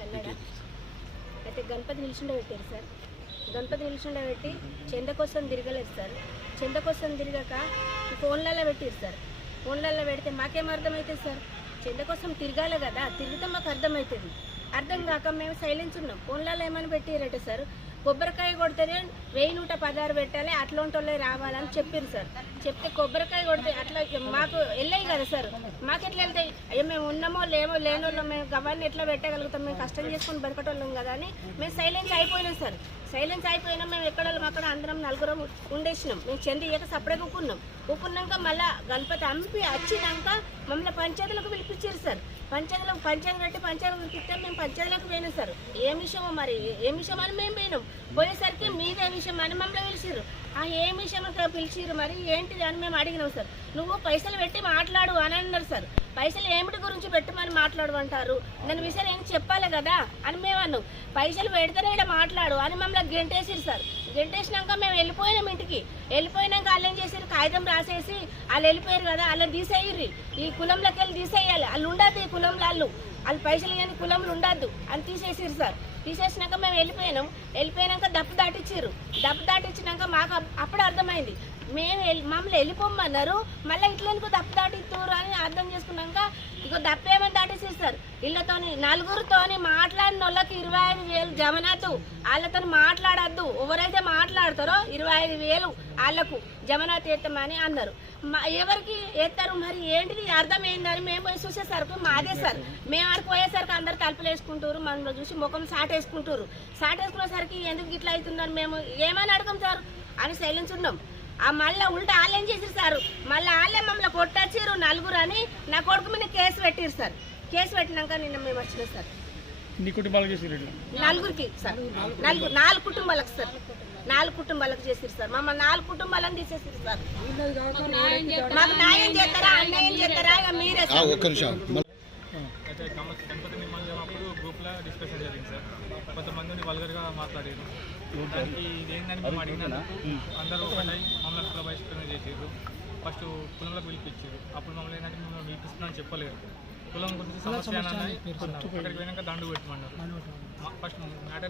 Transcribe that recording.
కన్నడ అయితే గణపతి నిల్చుండబెట్టారు సార్. గణపతి నిల్చుండబెట్టి చంద కోసం తిరగలేదు సార్. చంద కోసం తిరగక ఫోన్లలో పెట్టారు సార్. ఫోన్లలో పెడితే మాకేం అర్థమవుతుంది సార్? చంద కోసం తిరగాలి కదా, తిరిగితే మాకు అర్థమవుతుంది. అర్థం కాక మేము సైలెన్స్ ఉన్నాం. ఫోన్లలో ఏమని పెట్టారట సార్, కొబ్బరికాయ కొడితేనే 1116 పెట్టాలి, అట్లాంటి రావాలని చెప్పారు సార్. చెప్తే కొబ్బరికాయ కొడితే అట్లా మాకు వెళ్ళాయి కదా సార్. మాకు ఎట్లా వెళ్తాయి? అయ్యో మేము ఉన్నామో లేనోళ్ళం, మేము గవర్ని ఎట్లా పెట్టగలుగుతాం, మేము కష్టం చేసుకొని బతకటోళ్ళం కదా అని మేము సైలెన్స్ అయిపోయినాం సార్. సైలెన్స్ అయిపోయినా మేము ఎక్కడోళ్ళం అక్కడ అందరం నలుగురం ఉండేసినాం. మేము చెంది ఇయ్యక సపరేట్గా ఊపుకున్నాక మళ్ళీ గణపతి అంపి వచ్చినాక మమ్మల్ని పంచాయతీలకు పిలిపించారు సార్. పంచాయతీ పెట్టి పంచాయతీ పిలిపిస్తే మేము పంచాయతీలకు పోయినాం సార్. ఏం విషయమో మరి, ఏం విషయం అని మేము పోయినాం. పోయేసరికి మీదే విషయం అని మమ్మల్ని పిలిచిర్రు. ఏం విషయం పిలిచిర్రు మరి ఏంటిది అని మేము అడిగినాం సార్. నువ్వు పైసలు పెట్టి మాట్లాడు అని అన్నారు సార్. పైసలు ఏమిటి గురించి పెట్టమని మాట్లాడు అంటారు, దాని విషయం ఏం చెప్పాలి కదా అని మేము అన్నాం. పైసలు పెడితేనే ఇక్కడ మాట్లాడు అని మమ్మల్ని గెంటేసిరు సార్. గెంటేసినాక మేము వెళ్ళిపోయినాం ఇంటికి. వెళ్ళిపోయినాక వాళ్ళు ఏం చేసారు, కాగితం రాసేసి వాళ్ళు వెళ్ళిపోయారు కదా, వాళ్ళని తీసేయ్యి, ఈ కులంలోకి వెళ్ళి తీసేయాలి, వాళ్ళు ఉండద్దు, ఈ కులంలో వాళ్ళు పైసలు కానీ కులంలో ఉండద్దు అని తీసేసిరు సార్. తీసేసినాక మేము వెళ్ళిపోయినాక దప్పు దాటిచ్చిర్రు. దప్పు దాటిచ్చినాక మాకు అప్పుడు అర్థమైంది, మమ్మల్ని వెళ్ళిపోమన్నారు, మళ్ళీ ఇట్లెందుకు దప్పు దాటిస్తారు అని అర్థం చేసుకున్నాక ఇక దప్పు ఏమని దాటిస్తారు. వీళ్ళతోని నలుగురితోని మాట్లాడిన వాళ్ళకి 25,000 జమనద్దు, వాళ్ళతో మాట్లాడద్దు, ఎవరైతే మాట్లాడతారో 25,000 వాళ్ళకు జమనాత్ ఎత్తమని అన్నారు. ఎవరికి ఎత్తారు మరి ఏంటిది అర్థం ఏందని మేము పోయి చూసేసరికి మాదే సార్. మేము ఆడికి పోయేసరికి అందరు తలుపులు వేసుకుంటారు, మనలో చూసి ముఖం సాట్ వేసుకుంటారు. సాట్ వేసుకునేసరికి ఎందుకు ఇట్లా అవుతుందని మేము ఏమని అడగం సార్ అని సైలెన్స్ ఉన్నాం. మళ్ళీ ఉల్టా వాళ్ళు ఏం చేసారు సార్, మళ్ళీ వాళ్ళే మమ్మల్ని కొట్టొచ్చారు నలుగురు అని నా కొడుకు మీద కేసు పెట్టారు సార్. కేసు పెట్టినాక నిన్న మేము వచ్చినాం సార్. నలుగురికి సార్, 4 కుటుంబాలకు సార్, 4 కుటుంబాలకు చేసారు సార్. మమ్మల్ని 4 కుటుంబాలను తీసేసారు సార్. మాకు న్యాయం చేస్తారా అన్యాయం చేస్తారా ఇక మీరే సార్. అయితే గణపతి నిమజ్జనం అప్పుడు గ్రూప్లో డిస్కషన్ జరిగింది సార్. కొంతమంది వల్గర్గా మాట్లాడారు. దానికి ఇది ఏంటని మేము అడిగినందుకు అందరూ ఒకటై మమ్మల్ని కుల బహిష్కరణ చేసారు. ఫస్ట్ కులంలో పిలిపించారు. అప్పుడు మమ్మల్ని ఏంటంటే మేము పిలిపిస్తున్నామని చెప్పలేదు. కులం గురించి సమస్య అక్కడికి పోయినాక దండు పెట్టమన్నారు. First matter